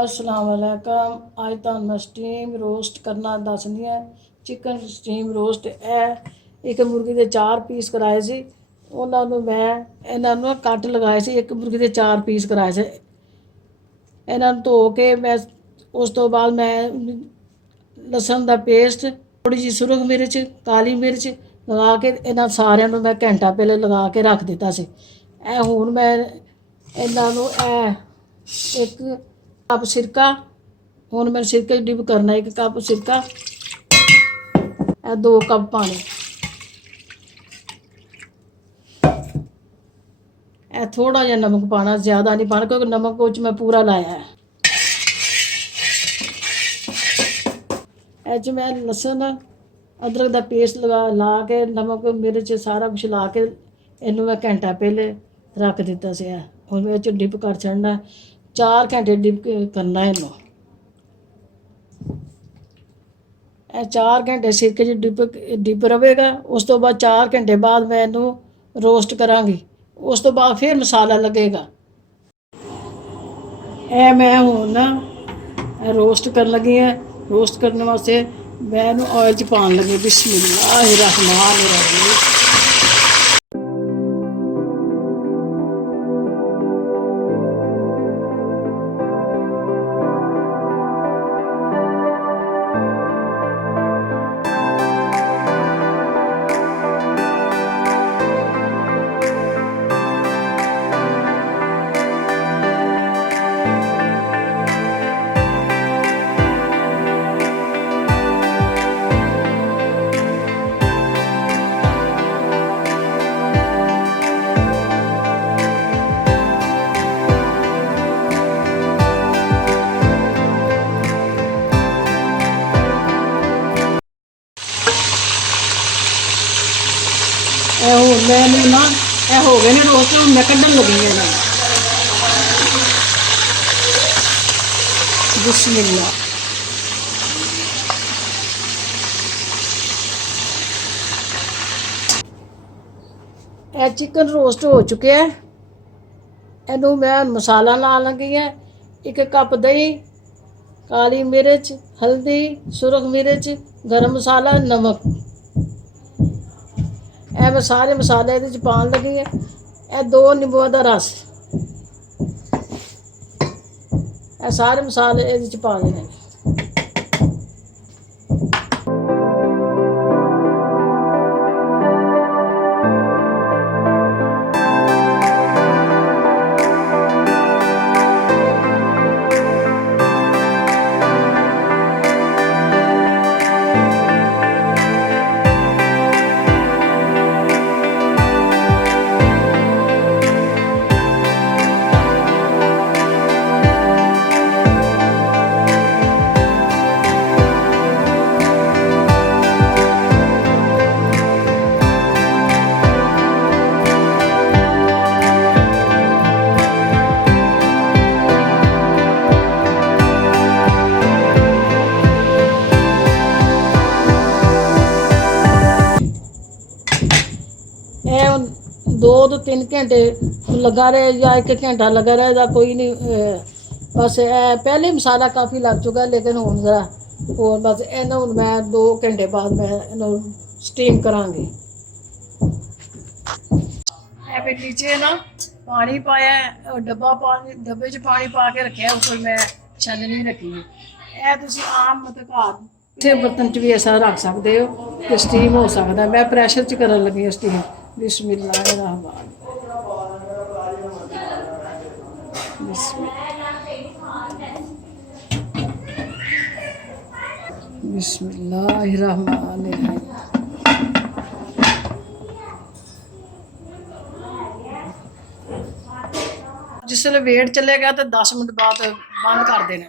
अस्सलाम वालेकुम। अज तुहानूं मैं स्टीम रोस्ट करना दसदी हां। चिकन स्टीम रोस्ट एक मुर्गी के 4 पीस कराए सी। ਉਹਨਾਂ ਨੂੰ ਮੈਂ ਇਹਨਾਂ ਨੂੰ ਕੱਟ ਲਗਾਏ ਸੀ। ਇੱਕ ਮੁਰਗੀ ਦੇ 4 ਪੀਸ ਕਰਾਏ ਸੀ। ਇਹਨਾਂ ਨੂੰ ਧੋ ਕੇ ਮੈਂ ਉਸ ਤੋਂ ਬਾਅਦ ਮੈਂ ਲਸਣ ਦਾ ਪੇਸਟ, ਥੋੜੀ ਜਿਹੀ ਸੁਰਖ ਮਿਰਚ, ਕਾਲੀ ਮਿਰਚ ਲਗਾ ਕੇ ਇਹਨਾਂ ਸਾਰਿਆਂ ਨੂੰ ਮੈਂ ਘੰਟਾ ਪਹਿਲੇ ਲਗਾ ਕੇ ਰੱਖ ਦਿੱਤਾ ਸੀ। ਇਹ ਹੁਣ ਮੈਂ ਇਹਨਾਂ ਨੂੰ ਇੱਕ ਕੱਪ ਸਿਰਕਾ, ਹੁਣ मैं सिरके डिप करना। 1 कप सिरका, 2 कप पानी, थोड़ा जिहा नमक पाना, ज़्यादा नहीं पाना क्योंकि नमक उस मैं पूरा लाया है। मैं लसन अदरक का पेस्ट ला के नमक मिर्च सारा कुछ ला के इनू मैं घंटा पहले रख दिता से। हुण मैं डिप कर छड़ना। 4 घंटे डिप करना इनू। 4 घंटे सिरके डिप रहेगा। उस तो बाद 4 घंटे बाद मैं इनू रोस्ट करांगी। उस तो बाद फिर मसाला लगेगा। मैं हुण ना रोस्ट कर लगी है। रोस्ट करने वास्ते मैं इनू ऑयल च पान लगी। बिस्मिल्लाहिर्रहमानिर्रहीम। मैंने ना हो गए ने रोस्ट। मैं कढ़न लगी है। बिस्मिल्लाह। चिकन रोस्ट हो चुके हैं। इनू मैं मसाला ला लगी है। 1 कप दही, काली मिर्च, हल्दी, सुरख मिर्च, गरम मसाला, नमक, मैं सारे मसाले ये पान लगी है। 2 नींबुआ का रस, सारे मसाले ये पा देने। दो तो 3 घंटे लगा रहे या 1 घंटा लगा रहेगा, कोई नहीं। बस पहले मसाला काफ़ी लग चुका है, लेकिन हूँ ज़रा और बस इन्हें हूँ मैं 2 घंटे बाद मैं इन्हों स्टीम करांगी। नीचे ना पानी पाया, डब्बे च पानी पा के रखे। ऊपर मैं छन्नी रखी है। तुम आम मतलब घर किसी बर्तन च भी ऐसा रख सकते हो कि स्टीम हो सकता है। मैं प्रैशर च करन लगी हूँ स्टीम। बिस्मिल्लाहिर्रहमान। बिस्मिल्लाहिर्रहमानिर्रहीम। जिसले वेट चलेगा तो 10 मिनट बाद बंद कर देना।